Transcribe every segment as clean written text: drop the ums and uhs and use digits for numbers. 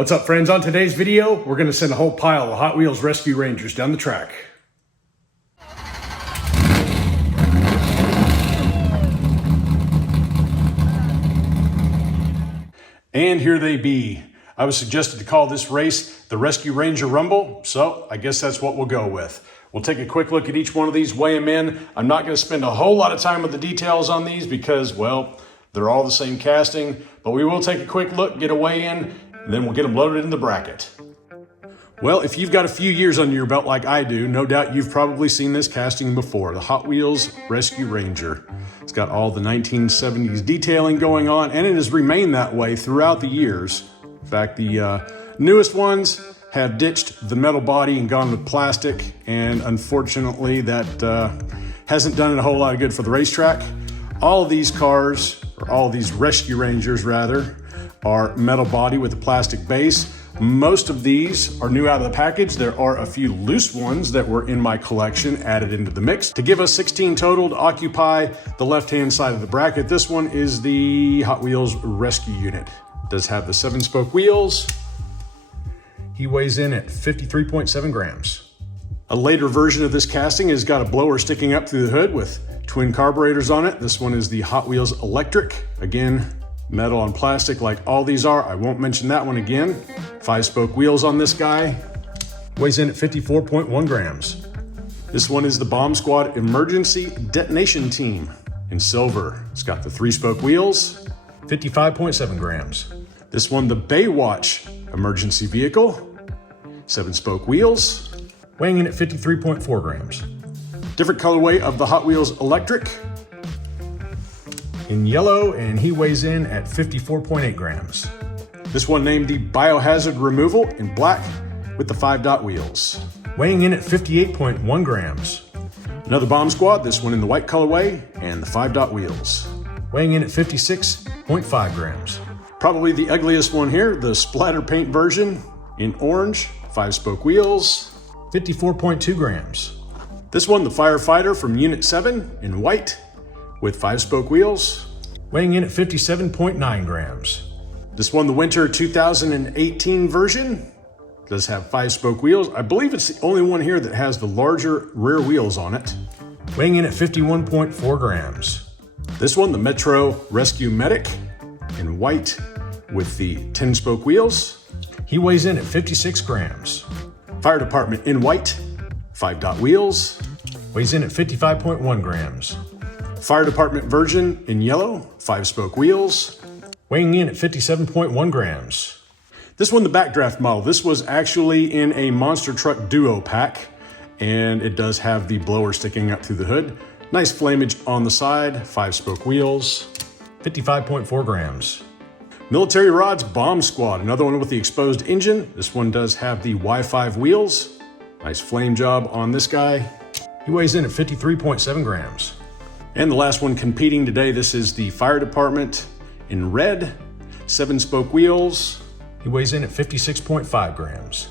What's up, friends? On today's video, we're going to send a whole pile of Hot Wheels Rescue Rangers down the track. And here they be. I was suggested to call this race the Rescue Ranger Rumble, so I guess that's what we'll go with. We'll take a quick look at each one of these, weigh them in. I'm not going to spend a whole lot of time with the details on these because, well, they're all the same casting, but we will take a quick look, get a weigh in, and then we'll get them loaded in the bracket. Well, if you've got a few years under your belt like I do, no doubt you've probably seen this casting before, the Hot Wheels Rescue Ranger. It's got all the 1970s detailing going on, and it has remained that way throughout the years. In fact, the newest ones have ditched the metal body and gone with plastic, and unfortunately that hasn't done it a whole lot of good for the racetrack. All of these cars, or all of these Rescue Rangers rather, are metal body with a plastic base. Most of these are new out of the package. There are a few loose ones that were in my collection added into the mix to give us 16 total to occupy the left-hand side of the bracket. This one is the Hot Wheels Rescue Unit. It does have the 7-spoke wheels. He weighs in at 53.7 grams. A later version of this casting has got a blower sticking up through the hood with twin carburetors on it. This one is the Hot Wheels Electric. Again, metal on plastic like all these are. I won't mention that one again. 5-spoke wheels on this guy. Weighs in at 54.1 grams. This one is the Bomb Squad Emergency Detonation Team in silver. It's got the 3-spoke wheels, 55.7 grams. This one, the Baywatch Emergency Vehicle, 7-spoke wheels, weighing in at 53.4 grams. Different colorway of the Hot Wheels Electric in yellow, and he weighs in at 54.8 grams. This one named the Biohazard Removal in black with the 5-dot wheels, weighing in at 58.1 grams. Another Bomb Squad, this one in the white colorway and the 5-dot wheels, weighing in at 56.5 grams. Probably the ugliest one here, the splatter paint version in orange, 5-spoke wheels, 54.2 grams. This one, the Firefighter from Unit 7 in white with 5-spoke wheels, weighing in at 57.9 grams. This one, the Winter 2018 version, does have 5-spoke wheels. I believe it's the only one here that has the larger rear wheels on it, weighing in at 51.4 grams. This one, the Metro Rescue Medic in white with the 10-spoke wheels. He weighs in at 56 grams. Fire Department in white, 5-dot wheels, weighs in at 55.1 grams. Fire Department version in yellow, 5-spoke wheels, weighing in at 57.1 grams. This one, the Backdraft model. This was actually in a Monster Truck Duo pack, and it does have the blower sticking up through the hood. Nice flamage on the side, 5-spoke wheels, 55.4 grams. Military Rods Bomb Squad, another one with the exposed engine. This one does have the Y5 wheels. Nice flame job on this guy. He weighs in at 53.7 grams. And the last one competing today, this is the Fire Department in red, 7-spoke wheels. He weighs in at 56.5 grams.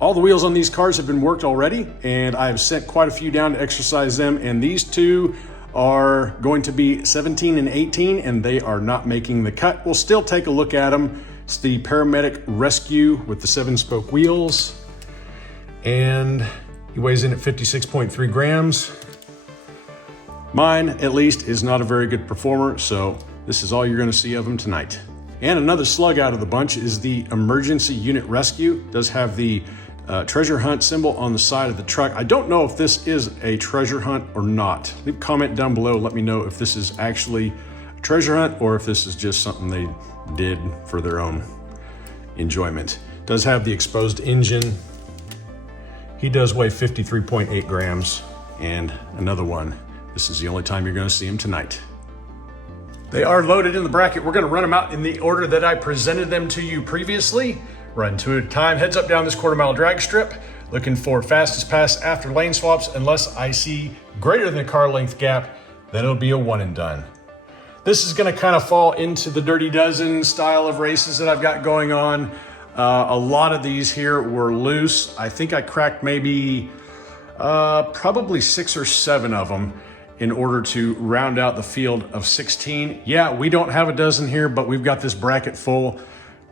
All the wheels on these cars have been worked already, and I have sent quite a few down to exercise them, and these two are going to be 17 and 18, and they are not making the cut. We'll still take a look at them. It's the Paramedic Rescue with the 7-spoke wheels, and he weighs in at 56.3 grams. Mine, at least, is not a very good performer, so this is all you're going to see of him tonight. And another slug out of the bunch is the Emergency Unit Rescue. It does have the treasure hunt symbol on the side of the truck. I don't know if this is a treasure hunt or not. Leave a comment down below. Let me know if this is actually a treasure hunt or if this is just something they did for their own enjoyment. It does have the exposed engine. He does weigh 53.8 grams. And another one. This is the only time you're going to see him tonight. They are loaded in the bracket. We're going to run them out in the order that I presented them to you previously. Run two at a time, heads up down this quarter-mile drag strip. Looking for fastest pass after lane swaps. Unless I see greater than a car length gap, then it'll be a one and done. This is going to kind of fall into the Dirty Dozen style of races that I've got going on. A lot of these here were loose. I think I cracked maybe probably 6 or 7 of them in order to round out the field of 16. Yeah, we don't have a dozen here, but we've got this bracket full.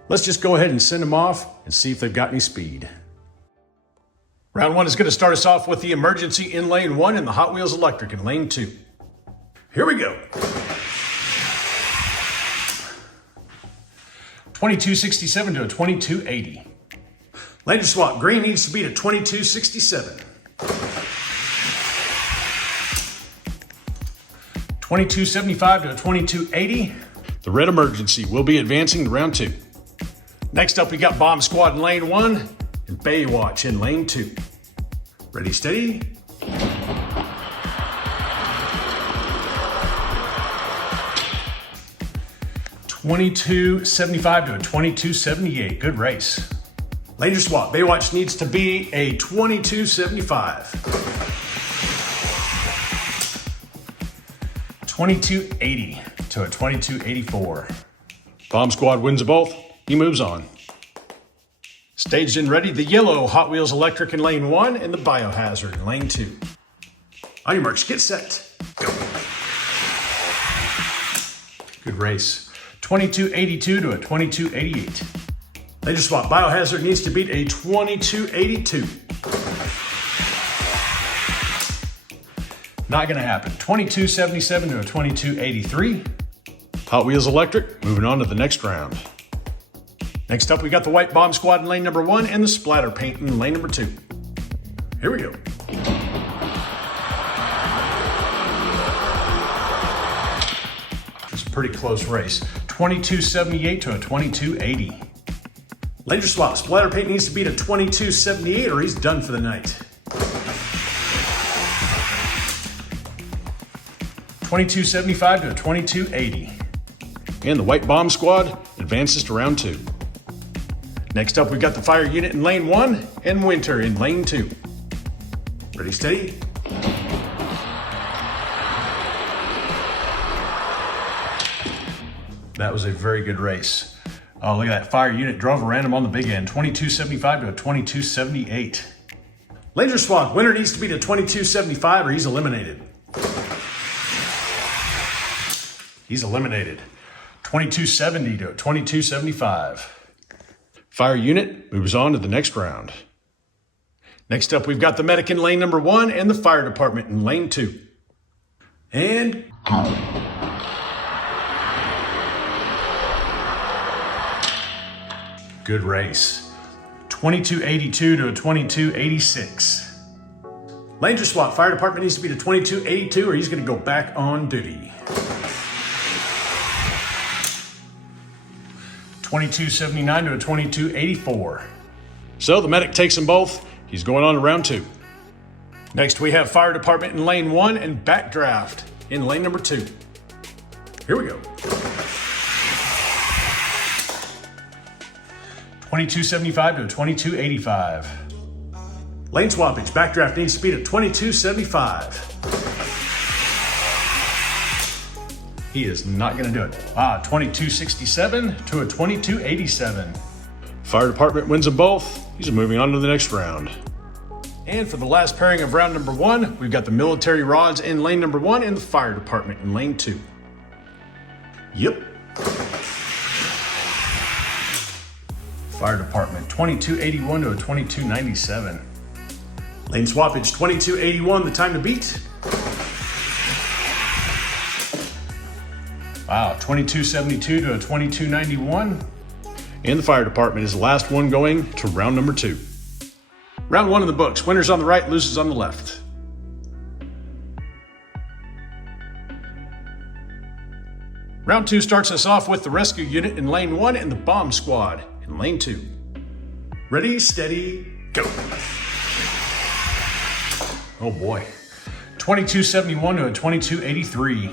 Let's just go ahead and send them off and see if they've got any speed. Round one is going to start us off with the emergency in lane 1 and the Hot Wheels Electric in lane 2. Here we go. 2267 to a 2280. Laser swap, green needs to beat a 2267. 2275 to a 2280. The red emergency will be advancing to round 2. Next up, we got Bomb Squad in lane 1 and Baywatch in lane 2. Ready, steady, 2275 to a 2278. Good race. Laser swap. Baywatch needs to be a 2275. 2280 to a 2284. Bomb Squad wins them both. He moves on. Staged and ready, the yellow Hot Wheels Electric in lane 1 and the Biohazard in lane 2. On your marks, get set, go. Good race. 2282 to a 2288. Laser swap. Biohazard needs to beat a 2282. Not gonna happen. 2277 to a 2283. Hot Wheels Electric moving on to the next round. Next up, we got the White Bomb Squad in lane number 1 and the Splatter Paint in lane number 2. Here we go. It's a pretty close race. 2278 to a 2280. Laser swap. Splatter Paint needs to beat a 2278 or he's done for the night. 2275 to a 2280. And the White Bomb Squad advances to round 2. Next up, we've got the Fire Unit in lane 1 and Winter in lane 2. Ready, steady. That was a very good race. Oh, look at that. Fire Unit drove around him on the big end. 2275 to a 2278. Laser swap. Winter needs to beat a 2275 or he's eliminated. He's eliminated. 2270 to a 2275. Fire Unit moves on to the next round. Next up, we've got the Medic in lane number 1 and the Fire Department in lane 2. And go. Good race. 2282 to a 2286. Laser swap. Fire Department needs to beat a 2282 or he's going to go back on duty. 2279 to a 2284. So the Medic takes them both. He's going on to round 2. Next, we have Fire Department in lane 1 and Backdraft in lane number 2. Here we go. 2275 to a 2285. Lane swappage. Backdraft needs to beat a 2275. He is not going to do it. 2267 to a 2287. Fire Department wins them both. He's moving on to the next round. And for the last pairing of round number 1, we've got the Military Rods in lane number 1 and the Fire Department in lane 2. Yep. Fire Department, 2281 to a 2297. Lane swappage, 2281, the time to beat. Wow, 2272 to a 2291. And the Fire Department is the last one going to round number 2. Round 1 in the books. Winners on the right, losers on the left. Round 2 starts us off with the Rescue Unit in lane 1 and the Bomb Squad in lane 2. Ready, steady, go. Oh boy. 2271 to a 2283.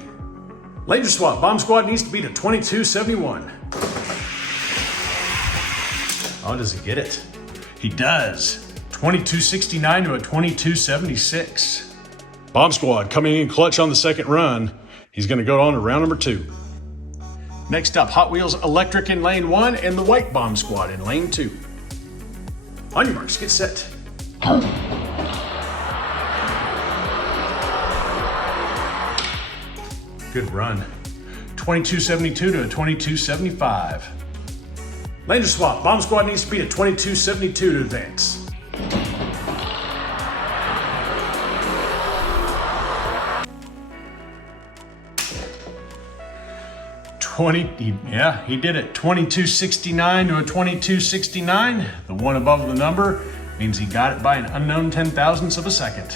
Laser swap. Bomb Squad needs to beat a 2271. Oh, does he get it? He does. 2269 to a 2276. Bomb Squad coming in clutch on the second run. He's going to go on to round number 2. Next up, Hot Wheels Electric in lane 1 and the White Bomb Squad in lane 2. On your marks, get set. Good run. 2272 to a 2275. Ranger swap. Bomb squad needs to beat at 22.72 to advance. He did it. 22.69 to a 22.69. The one above the number means he got it by an unknown 10,000ths of a second.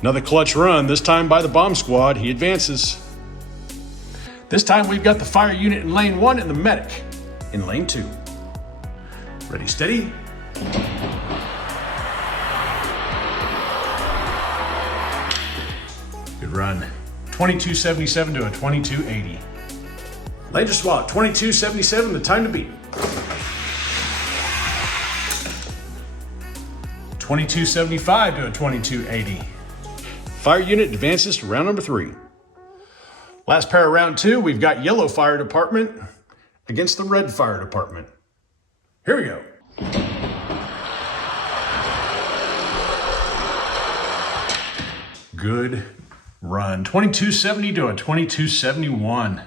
Another clutch run, this time by the bomb squad. He advances. This time we've got the fire unit in lane 1 and the medic in lane 2. Ready, steady. Good run. 22.77 to a 22.80. Ranger swap, 22.77, the time to beat. 22.75 to a 22.80. Fire unit advances to round number 3. Last pair of round 2, we've got yellow fire department against the red fire department. Here we go. Good run. 22.70 to a 22.71.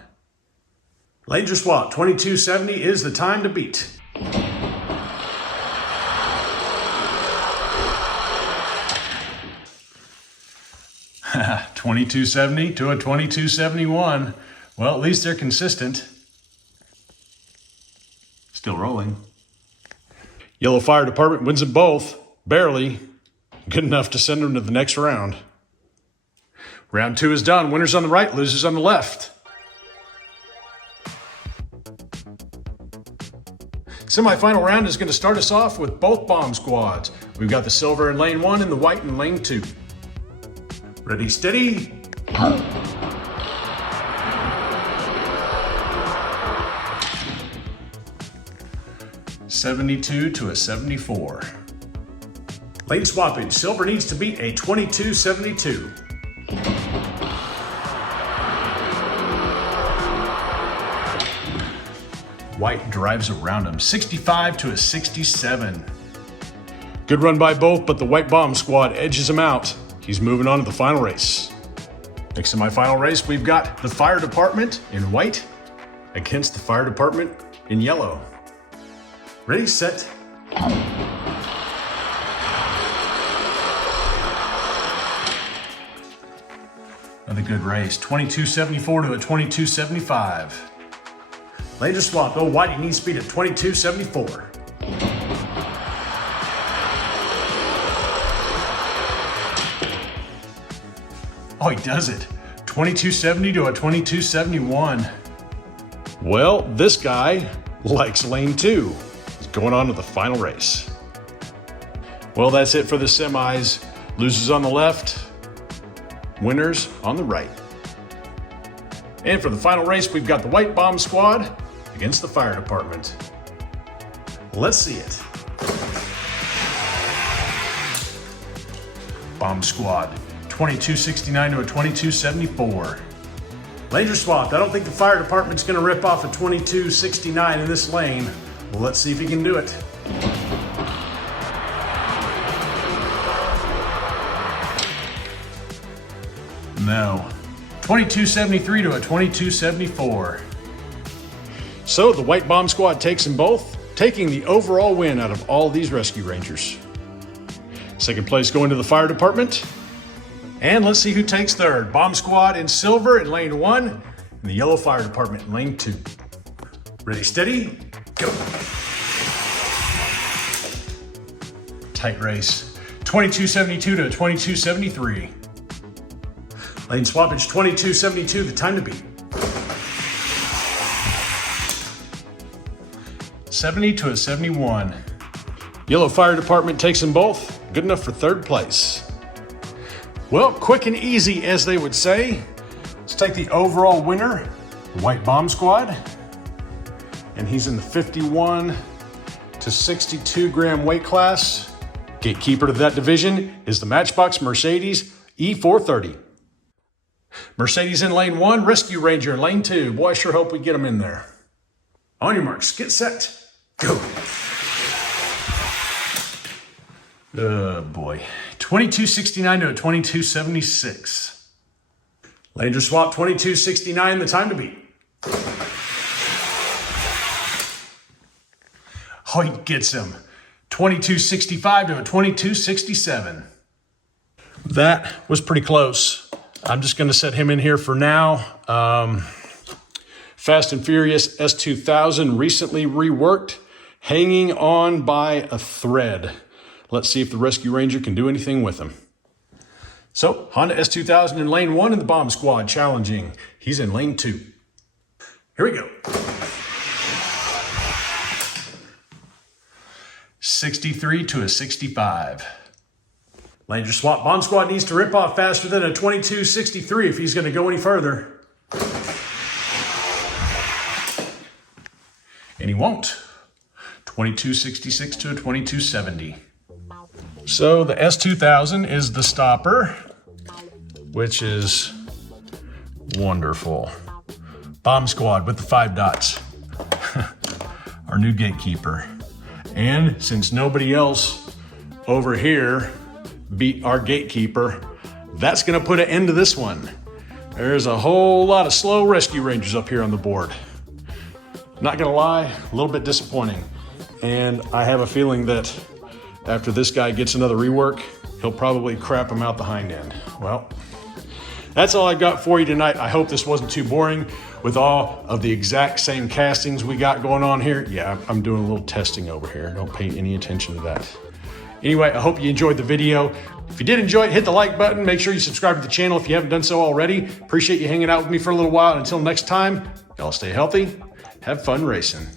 Ranger swap, 22.70 is the time to beat. 22.70 to a 22.71. Well, at least they're consistent. Still rolling. Yellow fire department wins them both, barely. Good enough to send them to the next round. Round 2 is done. Winners on the right, losers on the left. Semi-final round is going to start us off with both bomb squads. We've got the silver in lane 1 and the white in lane 2. Ready, steady. $72 to a 74. Lane swappage. Silver needs to beat a 22.72. White drives around him. 65 to a 67. Good run by both, but the white bomb squad edges him out. He's moving on to the final race. Next in my final race, we've got the fire department in white against the fire department in yellow. Ready, set. Another good race. 22.74 to a 22.75. Ranger swap. Oh, Whitey needs speed at 22.74. Oh, he does it. 22.70 to a 22.71. Well, this guy likes lane 2. He's going on to the final race. Well, that's it for the semis. Losers on the left, winners on the right. And for the final race, we've got the white bomb squad against the fire department. Let's see it. Bomb squad, 22.69 to a 22.74. Ranger swap. I don't think the fire department's going to rip off a 22.69 in this lane. Well, let's see if he can do it. No. 22.73 to a 22.74. So the white bomb squad takes them both, taking the overall win out of all these rescue rangers. Second place going to the fire department. And let's see who takes third. Bomb squad in silver in lane 1, and the yellow fire department in lane 2. Ready, steady, go. Tight race. 22.72 to a 22.73. Lane swappage, 22.72, the time to beat. 70 to a 71. Yellow fire department takes them both. Good enough for third place. Well, quick and easy, as they would say. Let's take the overall winner, the white bomb squad. And he's in the 51 to 62 gram weight class. Gatekeeper to that division is the Matchbox Mercedes E430. Mercedes in lane 1, Rescue Ranger in lane 2. Boy, I sure hope we get them in there. On your marks, get set, go. Oh boy. 22.69 to a 22.76. Ranger swap, 22.69, the time to beat. Hoyt gets him. 2265 to a 2267. That was pretty close. I'm just going to set him in here for now. Fast and Furious S2000 recently reworked, hanging on by a thread. Let's see if the Rescue Ranger can do anything with him. So, Honda S2000 in lane 1 and the Bomb Squad challenging. He's in lane 2. Here we go. 63 to a 65. Ranger swap. Bomb Squad needs to rip off faster than a 2263 if he's going to go any further. And he won't. 2266 to a 2270. So the S2000 is the stopper, which is wonderful. Bomb Squad with the 5 dots. Our new gatekeeper. And since nobody else over here beat our gatekeeper, that's going to put an end to this one. There's a whole lot of slow Rescue Rangers up here on the board. Not going to lie, a little bit disappointing. And I have a feeling that after this guy gets another rework, he'll probably crap him out the hind end. Well, that's all I've got for you tonight. I hope this wasn't too boring with all of the exact same castings we got going on here. Yeah, I'm doing a little testing over here. Don't pay any attention to that. Anyway, I hope you enjoyed the video. If you did enjoy it, hit the like button. Make sure you subscribe to the channel if you haven't done so already. Appreciate you hanging out with me for a little while. And until next time, y'all stay healthy. Have fun racing.